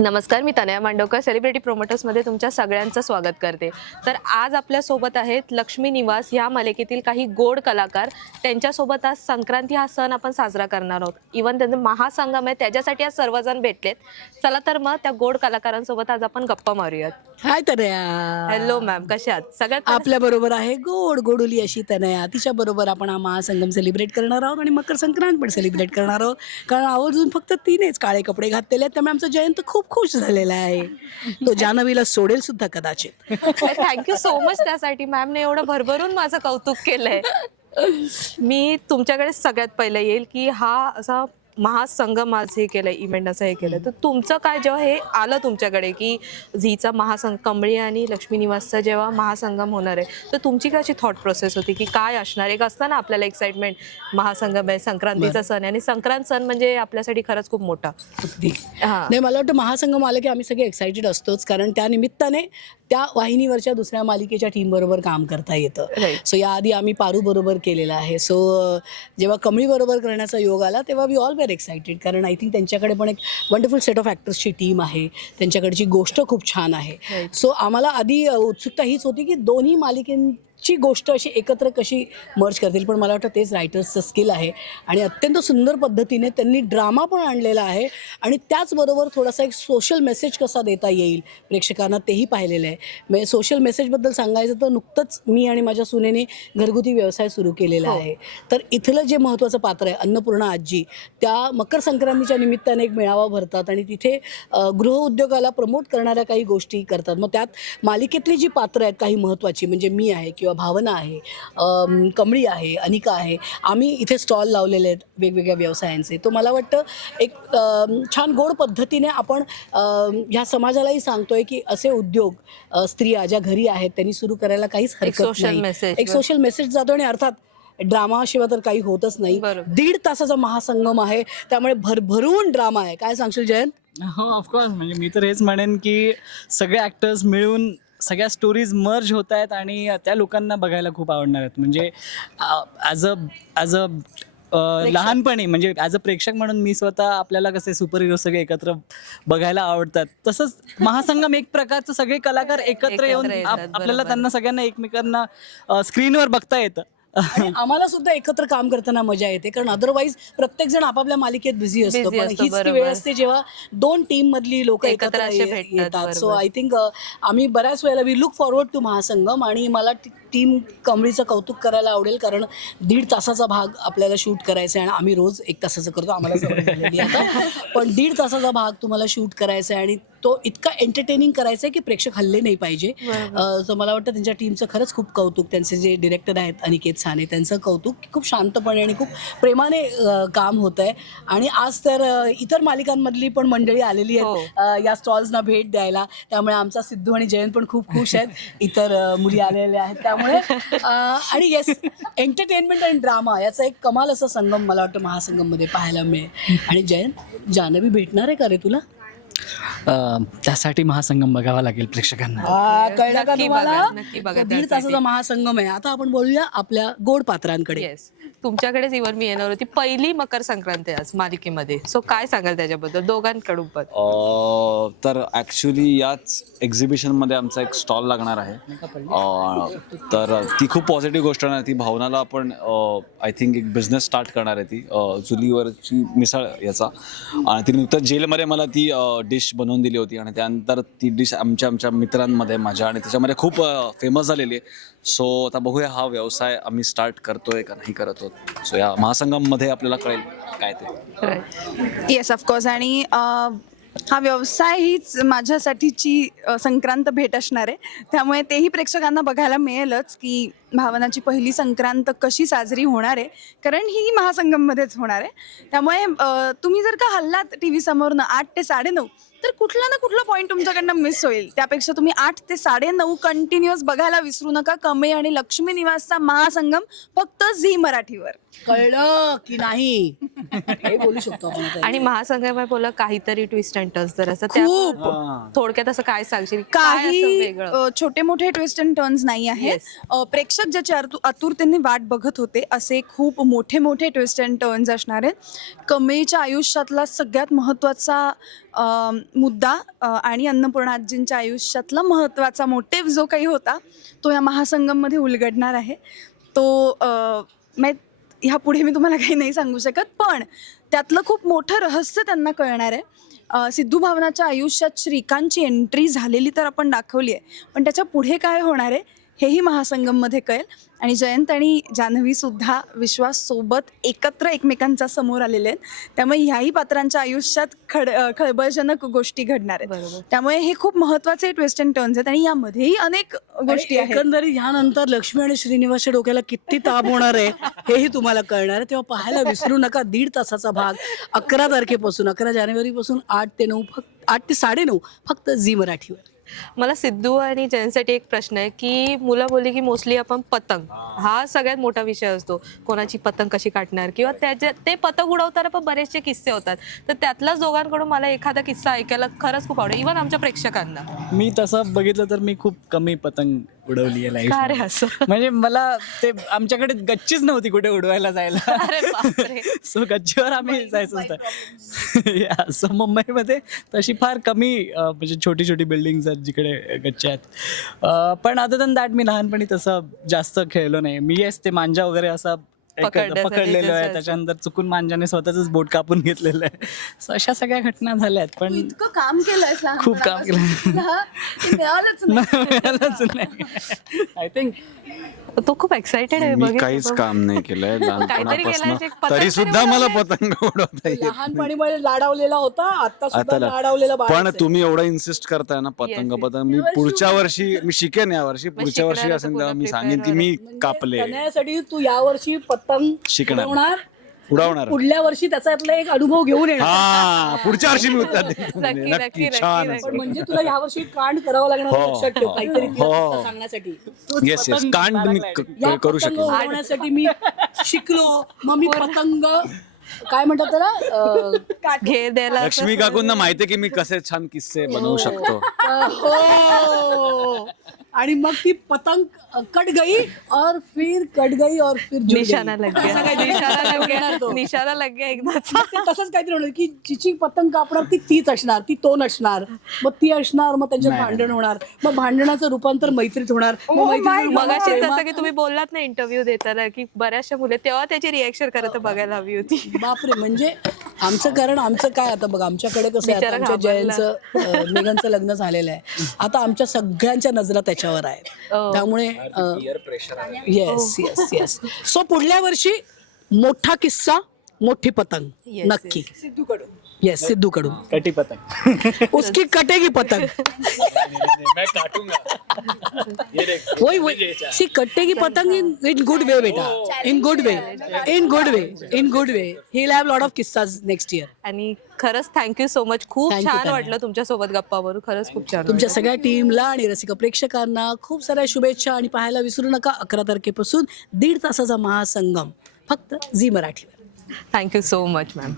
नमस्कार, मी तनया मांडवकर सेलिब्रिटी प्रोमोटर्समध्ये तुमच्या सगळ्यांचं स्वागत करते. तर आज आपल्यासोबत आहेत लक्ष्मी निवास ह्या मालिकेतील काही गोड कलाकार. त्यांच्यासोबत आज संक्रांती हा सण आपण साजरा करणार आहोत. इवन त्यांचं महासंगम आहे, त्याच्यासाठी आज सर्वजण भेटलेत. चला तर मग त्या गोड कलाकारांसोबत आज आपण गप्पा मारूयात. हाय तनया. हॅलो मॅम, कशा आहात? सगळ्यात आपल्या बरोबर आहे गोड गोडुली अशी तनया. तिच्या बरोबर आपण हा महासंगम सेलिब्रेट करणार आहोत आणि मकर संक्रांत पण सेलिब्रेट करणार आहोत. कारण आवर्जून फक्त तिनेच काळे कपडे घातलेले आहेत, त्यामुळे आमचा जयंत खूप खुश झालेला आहे. तो जान्हवीला सोडेल सुद्धा कदाचित. थँक्यू सो मच त्यासाठी. मॅमने एवढं भरभरून माझं कौतुक केलंय. मी तुमच्याकडे सगळ्यात पहिले येईल की हा असा महासंगम आज हे केलंय, इव्हेंट असं हे केलंय, तर तुमचं काय जेव्हा हे आलं तुमच्याकडे की झीचा कमळी आणि लक्ष्मी निवासचा जेव्हा महासंगम होणार आहे, तर तुमची कशी थॉट प्रोसेस होती की काय असणार? एक असतं ना आपल्याला एक्साइटमेंट, महासंगम आहे, संक्रांतीचा सण आहे आणि संक्रांत सण म्हणजे आपल्यासाठी खरंच खूप मोठा. नाही, मला वाटतं महासंगम आलं की आम्ही सगळे एक्सायटेड असतोच, कारण त्या निमित्ताने त्या वाहिनीवरच्या दुसऱ्या मालिकेच्या टीम बरोबर काम करता येतं. सो याआधी आम्ही पारू बरोबर केलेलं आहे. सो जेव्हा कमळी बरोबर करण्याचा योग आला तेव्हा वी ऑल वेर एक्सायटेड, कारण आय थिंक त्यांच्याकडे पण एक वंडरफुल सेट ऑफ ॲक्टर्सची टीम आहे. त्यांच्याकडची गोष्ट खूप छान आहे. सो आम्हाला आधी उत्सुकता हीच होती की दोन्ही मालिकेंची गोष्ट अशी एकत्र कशी मर्ज करतील. पण मला वाटतं तेच रायटर्सचं स्किल आहे आणि अत्यंत सुंदर पद्धतीने त्यांनी ड्रामा पण आणलेला आहे आणि त्याचबरोबर थोडासा एक सोशल मेसेज कसा देता येईल प्रेक्षकांना तेही पाहिलेलं आहे. म्हणजे सोशल मेसेजबद्दल सांगायचं तर नुकतंच मी आणि माझ्या सुनेने घरगुती व्यवसाय सुरू केलेला आहे. तर इथलं जे महत्त्वाचं पात्र आहे अन्नपूर्णा आजी, त्या मकर संक्रांतीच्या निमित्ताने एक मेळावा भरतात आणि तिथे गृहउद्योगाला प्रमोट करणाऱ्या काही गोष्टी करतात. मग त्यात मालिकेतली जी पात्रं आहेत काही महत्त्वाची, म्हणजे मी आहे किंवा भावना आहे, कमळी आहे, अनिका आहे, आम्ही इथे स्टॉल लावलेले आहेत वेगवेगळ्या व्यवसायांचे. तो मला वाटतं एक छान गोड पद्धतीने आपण ह्या समाजालाही सांगतोय की असे उद्योग स्त्रिया ज्या घरी आहेत त्यांनी सुरू करायला काहीच हरकत नाही. एक सोशल मेसेज जातो आणि अर्थात ड्रामा शिवाय तर काही होतच नाही. 1.5 तासाचा महासंगम आहे, त्यामुळे भरभरून ड्रामा आहे. काय सांगशील जयंत? हो, ऑफकोर्स. म्हणजे मी तर हेच म्हणेन की सगळे ॲक्टर्स मिळून सगळ्या स्टोरीज मर्ज होत आहेत आणि त्या लोकांना बघायला खूप आवडणार आहेत. म्हणजे ॲज अ लहानपणी, म्हणजे ॲज अ प्रेक्षक म्हणून मी स्वतः, आपल्याला कसे सुपर हिरो सगळे एकत्र बघायला आवडतात, तसंच महासंगम एक प्रकारचं सगळे कलाकार एकत्र येऊन आपल्याला त्यांना सगळ्यांना एकमेकांना स्क्रीनवर बघता येतं. आणि आम्हाला सुद्धा एकत्र काम करताना मजा येते, कारण अदरवाईज प्रत्येक जण आपापल्या मालिकेत बिझी असतो. पण हीच ती वेळ असते जेव्हा दोन टीम मधली लोक एकत्र येतात. सो आय थिंक आम्ही बऱ्याच वेळेला वी लुक फॉरवर्ड टू महासंगम. आणि मला टीम कमळीचं कौतुक करायला आवडेल, कारण 1.5 तासाचा भाग आपल्याला शूट करायचा आहे आणि आम्ही रोज 1 तासाचं करतो, आम्हाला सवय झालेली आहे आता. पण 1.5 तासाचा भाग तुम्हाला शूट करायचा आहे आणि तो इतका एंटरटेनिंग करायचा आहे की प्रेक्षक हल्ले नाही पाहिजे. सो मला वाटतं त्यांच्या टीमचं खरंच खूप कौतुक. त्यांचे जे डिरेक्टर आहेत अनिकेत साने, त्यांचं कौतुक. खूप शांतपणे आणि खूप प्रेमाने काम होत आहे. आणि आज तर इतर मालिकांमधली पण मंडळी आलेली आहेत या स्टॉल्सना भेट द्यायला, त्यामुळे आमचा सिद्धू आणि जयंत पण खूप खुश आहेत. इतर मुली आलेल्या आहेत त्यामुळे. आणि येस, एंटरटेनमेंट आणि ड्रामा याचा एक कमाल असा संगम मला वाटतं महासंगममध्ये पाहायला मिळेल. आणि जयंत, जान्हवी भेटणार आहे का रे तुला? त्यासाठी महासंगम बघावा लागेल प्रेक्षकांना. कळलं का तुम्हाला? 1.5 तासाचा महासंगम आहे. आता आपण बोलूया आपल्या गोड पात्रांकडे. तुमच्याकडेच इव्हन मी येणार होती. पहिली मकर संक्रांती आज मालिकेमध्ये, सो काय सांगाल त्याच्याबद्दल दोघांकडून पण? तर ॲक्च्युली याच एक्झिबिशनमध्ये आमचा एक स्टॉल लागणार आहे. तर ती खूप पॉझिटिव्ह गोष्ट आहे. ती भावनाला आपण आय थिंक एक बिझनेस स्टार्ट करणार आहे. ती चुलीवरची मिसळ याचा, आणि ती नुकतं जेलमध्ये मला ती डिश बनवून दिली होती आणि त्यानंतर ती डिश आमच्या मित्रांमध्ये माझ्या आणि त्याच्यामध्ये खूप फेमस झालेली आहे. सो आता बघूया हा व्यवसाय आम्ही स्टार्ट करतोय का नाही करत आहोत. सो या महासंगममध्ये आपल्याला कळेल काय ते. Yes, of course. आणि हा व्यवसाय हीच माझ्यासाठीची संक्रांत भेट असणार आहे, त्यामुळे तेही प्रेक्षकांना बघायला मिळेलच की भावनाची पहिली संक्रांत कशी साजरी होणार आहे, कारण ही महासंगममध्येच होणार आहे. त्यामुळे तुम्ही जर का हल्लात टी व्ही समोरनं 8 ते 9:30, तर कुठला ना कुठला पॉईंट तुमच्याकडनं मिस होईल. त्यापेक्षा तुम्ही 8 ते 9:30 कंटिन्युअस बघायला विसरू नका. कमळी आणि लक्ष्मी निवासचा महासंगम फक्त झी मराठीवर. कळलं की नाही हे बोलू शकतो आपण. आणि महासंगम बोला काहीतरी ट्विस्ट अँड टर्न्स, तर असं खूप थोडक्यात असं काय सांगशील? काही छोटे मोठे ट्विस्ट अँड टर्न्स नाही आहेत. प्रेक्षक प्रेक्षक ज्याची आतुरतेने वाट बघत होते असे खूप मोठे मोठे ट्विस्ट अँड टर्न्स असणार आहेत. कमळीच्या आयुष्यातला सगळ्यात महत्त्वाचा मुद्दा आणि अन्नपूर्णा आजींच्या आयुष्यातला महत्त्वाचा मोटिव्ह जो काही होता तो या महासंगममध्ये उलगडणार आहे. तो ह्या पुढे मी तुम्हाला काही नाही सांगू शकत, पण त्यातलं खूप मोठं रहस्य त्यांना कळणार आहे. सिद्धू भावनाच्या आयुष्यात श्रीकांतची एंट्री झालेली तर आपण दाखवली आहे, पण त्याच्या पुढे काय होणार आहे हेही महासंगममध्ये कळेल. आणि जयंत आणि जान्हवीसुद्धा विश्वास सोबत एकत्र एकमेकांच्या समोर आलेले आहेत, त्यामुळे ह्याही पात्रांच्या आयुष्यात खळबळजनक गोष्टी घडणार आहेत. त्यामुळे हे खूप महत्त्वाचे ट्विस्ट अँड टर्न्स आहेत आणि यामध्येही अनेक गोष्टी आहेत. एकंदरीत ह्यानंतर लक्ष्मी आणि श्रीनिवासच्या डोक्याला किती ताप होणार आहे हेही तुम्हाला कळणार आहे. तेव्हा पाहायला विसरू नका. 1.5 तासाचा भाग 11 तारखेपासून 11 जानेवारीपासून 8 ते 9:30 फक्त झी मराठीवर. मला सिद्धू आणि जयंतसाठी एक प्रश्न आहे की मुलं बोलली की मोस्टली आपण पतंग हा सगळ्यात मोठा विषय असतो, कोणाची पतंग कशी काढणार किंवा ते पतंग उडवताना पण बरेचसे किस्से होतात, तर त्यातलाच दोघांकडून मला एखादा किस्सा ऐकायला खरंच खूप आवडेल, इव्हन आमच्या प्रेक्षकांना. मी तसं बघितलं तर मी खूप कमी पतंग उडवली आहे का रे लाईफ. असं? म्हणजे मला ते आमच्याकडे गच्चीच नव्हती कुठे उडवायला जायला. अरे बापरे. सो गच्चीवर आम्ही जायचो असतं. सो मुंबईमध्ये तशी फार कमी म्हणजे छोटी छोटी बिल्डिंग्स आहेत जिकडे गच्च्या आहेत. पण अदर दॅन दॅट मी लहानपणी तसं जास्त खेळलो नाही. मी ते मांजा वगैरे असा पकडलेलो आहे, त्याच्यानंतर चुकून मांजाने स्वतःच बोट कापून घेतलेलं आहे. सो अशा सगळ्या घटना झाल्या आहेत. पण इतकं काम केलंयस खूप काम केलं. मिळालंच नाही. मिळालंच नाही. आय थिंक तो खूप एक्साइटेड आहे. मी बघितलं काहीच बघ. काम नाही केलंय केलंय, एक लहानपणापासून, पतंग तरी सुद्धा मला पतंग उडवता येत नाही. लहानपणी मध्ये लाडावलेला होता, आता सुद्धा आता लाडावलेला बाळच पण आहे. तुम्ही एवढं इन्सिस्ट करताय ना पतंग Yes, पतंग, मी पुढच्या वर्षी मी शिकेन, या वर्षी पुढच्या वर्षी शिकणार असेल तर तेव्हा मी पुन्हा सांगेन की मी म्हणजे कापले तनयासाठी तू यावर्षी पतंग शिकणार. उडवणार, उडवणार. पुढल्या वर्षी त्याच्यातला एक अनुभव घेऊन येणार. हा पुढच्या वर्षी मी उत्तर देईन. नक्की, नक्की नक्की, छान नक्की. पण म्हणजे तुला यावर्षी कांड करावं लागणार, हो, लक्षात ठेव हो, काहीतरी तिला हो. किस्सा सांगण्यासाठी. येस येस कांड मी या करू पतंग शकेन. उडवण्यासाठी मी शिकलो, मग मी पतंग काय म्हणतात त्याला घेर द्यायला लक्ष्मी काकूंना माहितीये की मी कसे छान किस्से बनवू शकतो. हो. आणि मग ती पतंग कट गई और फिर जुड़ गई. निशाणा लग असं गया, काहीतरी निशाणा लग होणार गया, तो. निशाणा लग गया एकदाच. मग ते तसंच काहीतरी होणार की जिची पतंग कापणार तीच असणार, ती तो नसणार, मग ती असणार, मग त्यांच्यात भांडण होणार, मग भांडणाचं रूपांतर मैत्रीत होणार, मग मैत्रीचं रूपांतर मगाशी प्रेमात. जसं की तुम्ही बोललात ना इंटरव्ह्यू देताना की बऱ्याचशा मुले, तेव्हा त्याची रिएक्शन करत बघायला हवी होती. बापरे. म्हणजे आमचं काय आता बघा, आमच्याकडे कसं आहे, आता बिचारा आमच्या घाबरला. जयंतचं मेघनचं लग्न झालेलं आहे, आता आमच्या सगळ्यांच्या नजरा त्याच्यावर आहेत. त्यामुळे येस येस येस. सो पुढल्या वर्षी मोठा किस्सा, मोठी पतंग Yes, नक्की येस सिद्धू कडून. कटी पतंग. उसकी कटेगी पतंग. वही वही सी कटेगी पतंग इन गुड वे बेटा, in good way he will have lot of किस्साज नेक्स्ट इयर. आणि खरंच थँक्यू सो मच. खूप Thank you, छान तनया. वाटलं तुमच्या सोबत गप्पा मारून. खरंच खूप छान तुमच्या सगळ्या टीमला आणि रसिक प्रेक्षकांना खूप साऱ्या शुभेच्छा. आणि पाहायला विसरू नका 11 तारखेपासून 1.5 तासाचा महासंगम फक्त झी मराठीवर. Thank you so much ma'am.